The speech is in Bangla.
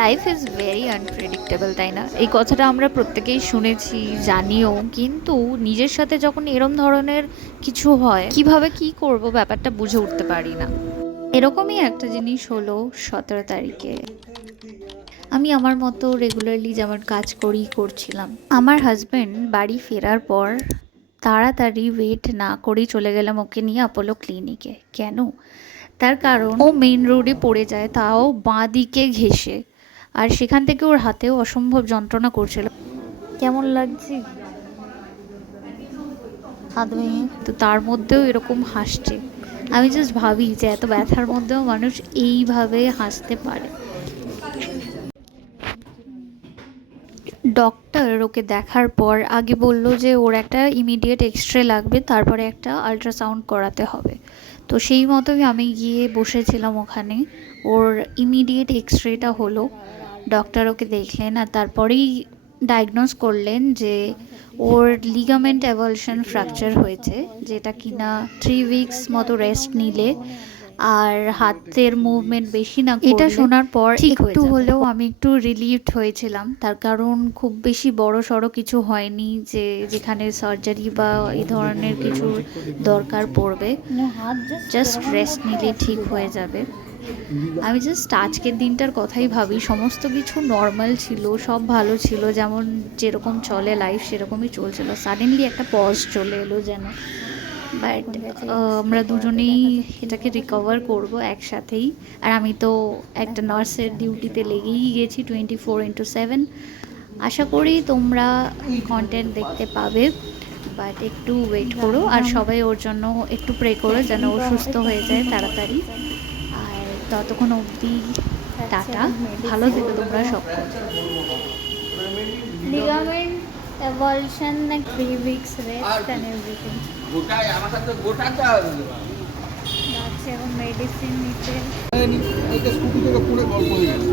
লাইফ ইজ ভেরি আনপ্রেডিক্টেবল, তাই না? এই কথাটা আমরা প্রত্যেকেই শুনেছি, জানিও, কিন্তু নিজের সাথে যখন এরম ধরনের কিছু হয়, কিভাবে কি করব ব্যাপারটা বুঝে উঠতে পারি না। এরকমই একটা জিনিস হলো 17 তারিখে। আমি আমার মতো রেগুলারলি যেমন কাজ করছিলাম, আমার হাজবেন্ড বাড়ি ফেরার পর তাড়াতাড়ি ওয়েট না করেই চলে গেলাম ওকে নিয়ে অ্যাপোলো ক্লিনিকে। কেন? তার কারণ ও মেইন রোডে পড়ে যায়, তাও বাঁ দিকে ঘেঁষে। আর সেখান থেকে ওর হাতেও অসম্ভব যন্ত্রণা করছিল। কেমন লাগছে হাত ভেঙে? তো তার মধ্যেও এরকম হাসছে। আমি জাস্ট ভাবি যে এত ব্যথার মধ্যেও মানুষ এইভাবে হাসতে পারে। ডক্টর ওকে দেখার পর আগে বলল যে ওর একটা ইমিডিয়েট এক্স-রে লাগবে, তারপরে একটা আল্ট্রাসাউন্ড করাতে হবে। তো সেই মতোই আমি গিয়ে বসেছিলাম ওখানে। ওর ইমিডিয়েট এক্স-রেটা হলো, ডক্টর ওকে দেখলেন আর তারপরেই ডায়াগনোস করলেন যে ওর লিগামেন্ট অ্যাভালশন ফ্র্যাকচার হয়েছে, যেটা কিনা 3 উইকস মতো রেস্ট নিলে আর হাতের মুভমেন্ট বেশি না করলে এটা শোনার পর ঠিক একটু হলেও আমি একটু রিলিভড হয়েছিলাম। তার কারণ খুব বেশি বড় সড়ো কিছু হয়নি যে যেখানে সার্জারি বা এই ধরনের কিছুর দরকার পড়বে। জাস্ট রেস্ট নিলে ঠিক হয়ে যাবে। আমি জাস্ট আজকের দিনটার কথাই ভাবি, সমস্ত কিছু নর্মাল ছিল, সব ভালো ছিল, যেমন যেরকম চলে লাইফ সেরকমই চলছিল। সাডেনলি একটা পজ চলে এলো যেন। বাট আমরা দুজনেই এটাকে রিকভার করব একসাথেই। আর আমি তো একটা নার্সের ডিউটিতে লেগেই গেছি 24/7। আশা করি তোমরা কন্টেন্ট দেখতে পাবে, বাট একটু ওয়েট করো আর সবাই ওর জন্য একটু প্রে করো যেন ও সুস্থ হয়ে যায় তাড়াতাড়ি। আর ততক্ষণ অবধি টাটা, ভালো থেকো তোমরা সকল। Ligament avulsion, 3 weeks rest and everything. গোটায় আমার সাথে গোটাটা যাচ্ছে এখন মেডিসিন নিতে। স্কুটি থেকে পুরো গল্প হয়ে গেছে।